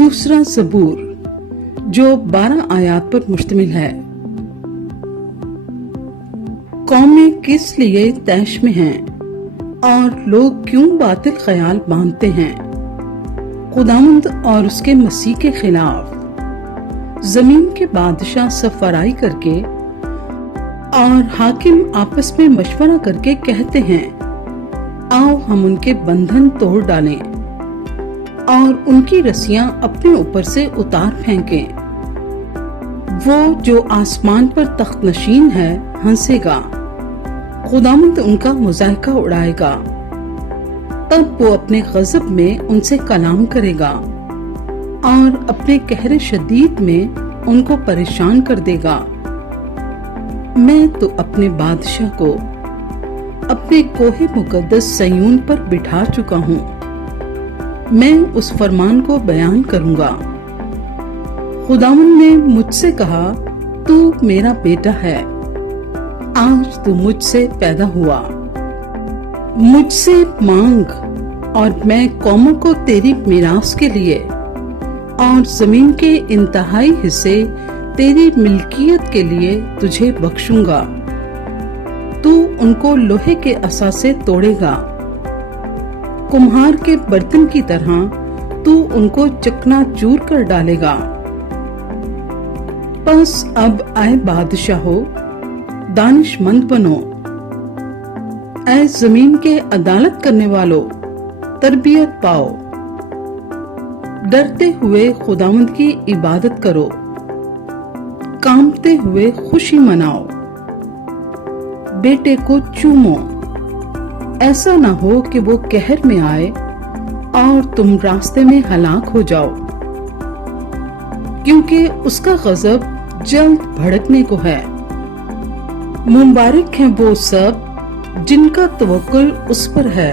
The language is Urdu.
دوسرا زبور جو 12 آیات پر مشتمل ہے۔ قومیں کس لیے طیش میں ہیں اور لوگ کیوں باطل خیال باندھتے ہیں خداوند اور اس کے مسیح کے خلاف۔ زمین کے بادشاہ سفرائی کر کے اور حاکم آپس میں مشورہ کر کے کہتے ہیں، آؤ ہم ان کے بندھن توڑ ڈالیں اور ان کی رسیاں اپنے اوپر سے اتار پھینکیں۔ وہ جو آسمان پر تخت نشین ہے ہنسے گا، خداوند ان کا مضاحکہ اڑائے گا۔ تب وہ اپنے غضب میں ان سے کلام کرے گا اور اپنے قہر شدید میں ان کو پریشان کر دے گا۔ میں تو اپنے بادشاہ کو اپنے کوہ مقدس سیون پر بٹھا چکا ہوں، میں اس فرمان کو بیان کروں گا۔ خداوند نے مجھ سے کہا، تو میرا بیٹا ہے، آج تو مجھ سے پیدا ہوا۔ مجھ سے مانگ اور میں قوموں کو تیری میراث کے لیے اور زمین کے انتہائی حصے تیری ملکیت کے لیے تجھے بخشوں گا۔ تو ان کو لوہے کے عصا سے توڑے گا، کمہار کے برتن کی طرح تو ان کو چکنا چور کر ڈالے گا۔ پس اب اے بادشاہو، دانش مند بنو، اے زمین کے عدالت کرنے والو، تربیت پاؤ۔ ڈرتے ہوئے خداوند کی عبادت کرو، کانپتے ہوئے خوشی مناؤ۔ بیٹے کو چومو، ایسا نہ ہو کہ وہ قہر میں آئے اور تم راستے میں ہلاک ہو جاؤ، کیونکہ اس کا غضب جلد بھڑکنے کو ہے۔ مبارک ہیں وہ سب جن کا توکل اس پر ہے۔